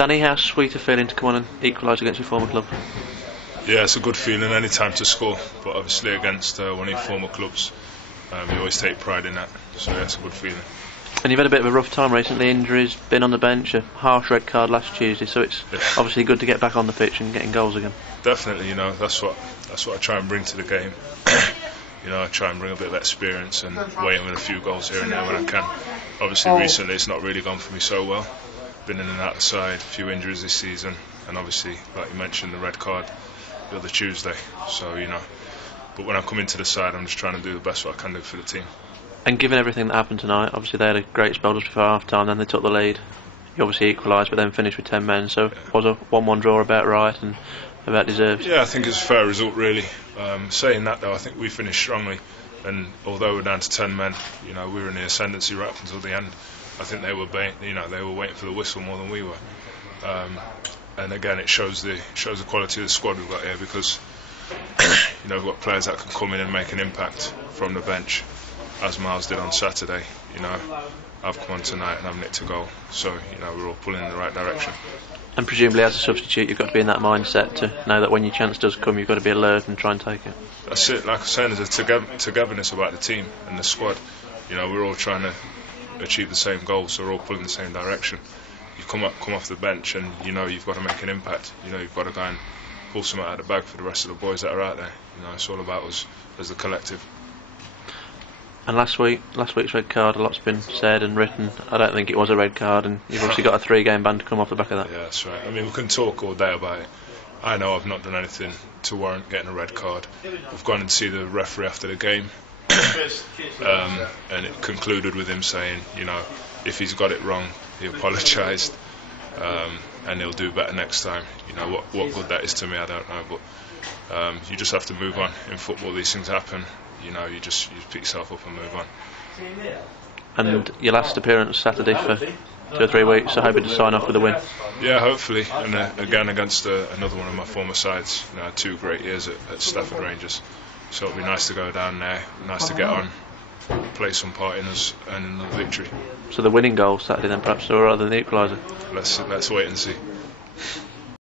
Danny, how sweet a feeling to come on and equalise against your former club? Yeah, it's a good feeling any time to score, but obviously against one of your former clubs, you always take pride in that, so yeah, it's a good feeling. And you've had a bit of a rough time recently, injuries, been on the bench, a harsh red card last Tuesday, so it's obviously good to get back on the pitch and getting goals again. Definitely, that's what I try and bring to the game. I try and bring a bit of experience and weigh in with a few goals here and there when I can. Obviously recently it's not really gone for me so well. Been in and out of the side, a few injuries this season, and obviously, like you mentioned, the red card the other Tuesday. So, but when I come into the side, I'm just trying to do the best what I can do for the team. And given everything that happened tonight, obviously they had a great spell just before half time, then they took the lead. You obviously equalised, but then finished with 10 men, so was a 1-1 draw about right and about deserved? Yeah, I think it's a fair result, really. Saying that, though, I think we finished strongly, and although we're down to 10 men, we were in the ascendancy right up until the end. I think they were waiting for the whistle more than we were. And again, it shows the quality of the squad we've got here, because we've got players that can come in and make an impact from the bench, as Miles did on Saturday. I've come on tonight and I've nicked a goal, so we're all pulling in the right direction. And presumably, as a substitute, you've got to be in that mindset to know that when your chance does come, you've got to be alert and try and take it. That's it. Like I was saying, there's a togetherness about the team and the squad. We're all trying to achieve the same goal, so we're all pulling the same direction. You come off the bench and you've got to make an impact. You've got to go and pull something out of the bag for the rest of the boys that are out there. It's all about us as a collective. And last week's red card, a lot's been said and written. I don't think it was a red card, and you've obviously got a 3-game ban to come off the back of that. Yeah, that's right. I mean, we can talk all day about it. I know I've not done anything to warrant getting a red card. We've gone and see the referee after the game, and it concluded with him saying, if he's got it wrong, he apologised, and he'll do better next time. What good that is to me, I don't know, but you just have to move on. In football, these things happen. You just pick yourself up and move on. And your last appearance Saturday for 2 or 3 weeks, so hoping to sign off with a win. Yeah, hopefully, and again against another one of my former sides. 2 great years at Stafford Rangers, so it'll be nice to go down there, nice to get on, play some part in us and another victory. So the winning goal Saturday then, perhaps, or rather than the equaliser. Let's wait and see.